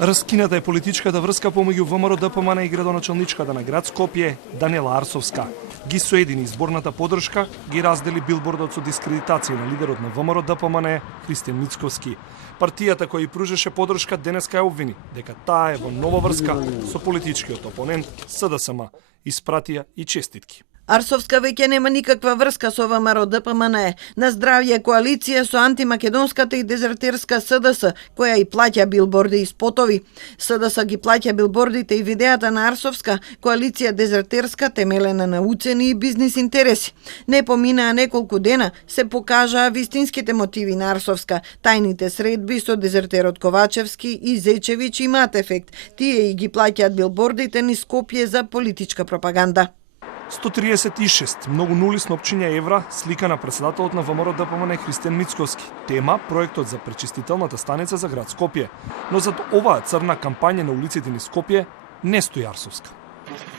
Раскината е политичката врска помеѓу ВМРО ДПМН и градоначалничката на град Скопје Даниела Арсовска. Ги соедини изборната поддршка, ги раздели билбордот со дискредитација на лидерот на ВМРО ДПМН Христијан Мицковски. Партијата која ја пружеше поддршка денеска ја обвини дека таа е во нова врска со политичкиот опонент СДСМ. Испратија и честитки. Арсовска веќе нема никаква врска со ВМРО ДПМН. На здравје коалиција со антимакедонската и дезертерска СДС, која и плаќа билборди и спотови. СДС ги плаќа билбордите и видеата на Арсовска, коалиција дезертерска темелена на уцени и бизнис интереси. Не поминаа неколку дена, се покажаа вистинските мотиви на Арсовска. Тајните средби со дезертерот Ковачевски и Зечевич имаат ефект. Тие и ги плаќаат билбордите низ Скопје за политичка пропаганда. 136 многу нули снопчиња евра слика на председателот на ВМРО ДПМН Христијан Мицковски. Тема проектот за пречистителната станица за град Скопје. Но зад оваа црна кампања на улиците низ Скопје не стои Арсовска.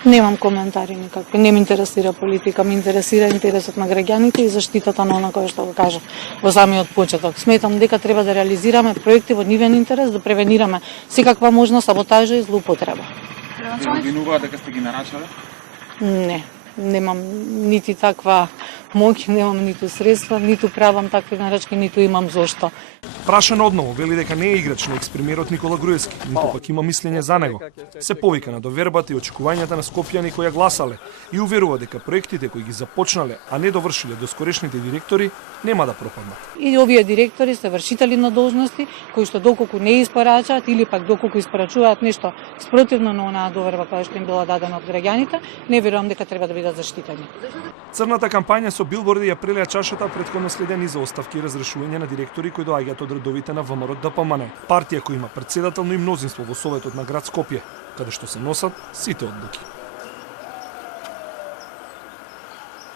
Немам коментари никакви, не ме интересира политика, ме интересира интересот на граѓаните и заштитата на она кој што го кажа во самиот почеток. Сметам дека треба да реализираме проекти во нивен интерес, да превенираме секаква можна саботажа и злоупотреба. Не обвинуваа дека сте ги нарачале? Не. Немам нити таква моќ, немам ниту средства, ниту правам такви нарачки, ниту имам зошто. Прашан одново вели дека не е играч на експримерот Никола Груевски, ниту пак има мислење за него. Се повика на довербата и очекувањата на скопјани кои ја гласале и уверува дека проектите кои ги започнале, а не довршиле доскорешните директори, нема да пропаднат. И овие директори се вршители на должности кои што доколку не испорачаат или пак доколку испорачуваат нешто спротивно на онаа доверба која што им била дадена од граѓаните, не верувам дека треба да бидат заштитени. Црната кампања со билборди ја прелија чашата претходно следени за оставки и разрешување на директори кои доаѓаат од редовите на ВМРО ДПМН, партија која има претседател, но и мнозинство во Советот на град Скопје, каде што се носат сите одлуки.